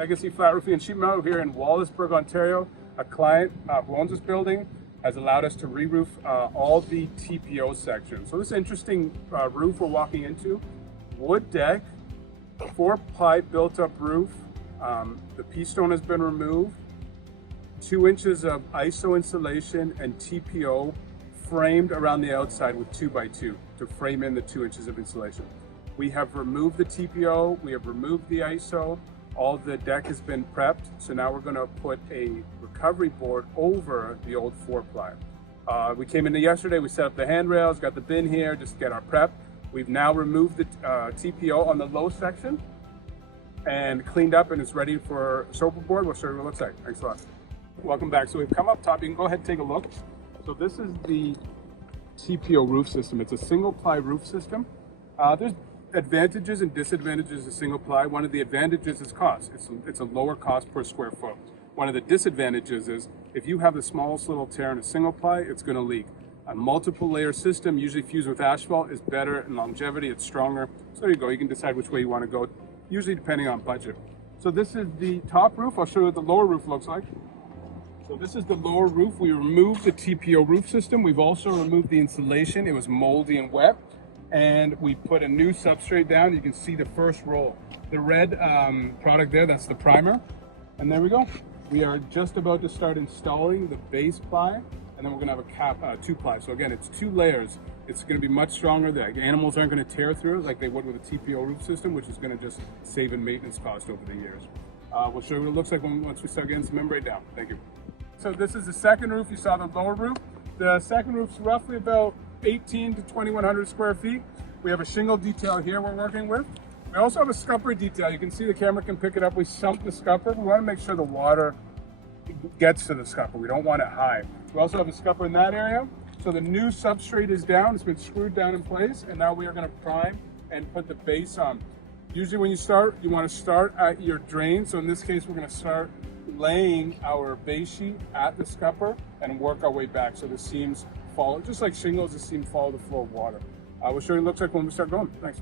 Legacy Flat Roofing and Sheet Metal here in Wallaceburg, Ontario. A client who owns this building has allowed us to re-roof all the TPO sections. So this interesting roof we're walking into, wood deck, 4-ply built-up roof. The P-stone has been removed, 2 inches of ISO insulation and TPO framed around the outside with 2x2 to frame in the 2 inches of insulation. We have removed the TPO, we have removed the ISO, all the deck has been prepped, so now we're going to put a recovery board over the old 4-ply. We came in yesterday, we set up the handrails, got the bin here, just to get our prep. We've now removed the TPO on the low section and cleaned up, and it's ready for a sofa board. We'll show you what it looks like. Thanks a lot. Welcome back. So we've come up top, you can go ahead and take a look. So this is the TPO roof system. It's a single-ply roof system. There's advantages and disadvantages of single-ply. One of the advantages is cost. It's a lower cost per square foot. One of the disadvantages is if you have the smallest little tear in a single-ply, it's going to leak. A multiple layer system, usually fused with asphalt, is better in longevity, it's stronger. So there you go, you can decide which way you want to go, usually depending on budget. So this is the top roof. I'll show you what the lower roof looks like. So this is the lower roof. We removed the TPO roof system. We've also removed the insulation. It was moldy and wet. And we put a new substrate down. You can see the first roll. The red product there, that's the primer. And there we go. We are just about to start installing the base ply, and then we're gonna have a cap, 2-ply. So again, it's 2 layers. It's gonna be much stronger. The animals aren't gonna tear through it like they would with a TPO roof system, which is gonna just save in maintenance cost over the years. We'll show you what it looks like once we start getting some membrane down. Thank you. So this is the second roof. You saw the lower roof. The second roof's roughly about 18 to 2,100 square feet. We have a shingle detail here we're working with. We also have a scupper detail. You can see the camera can pick it up. We sump the scupper. We want to make sure the water gets to the scupper. We don't want it high. We also have a scupper in that area. So the new substrate is down. It's been screwed down in place. And now we are going to prime and put the base on. Usually when you start, you want to start at your drain. So in this case, we're going to start laying our base sheet at the scupper and work our way back. So the seams follow, just like shingles, the seams follow the flow of water. We'll show you what it looks like when we start going. Thanks.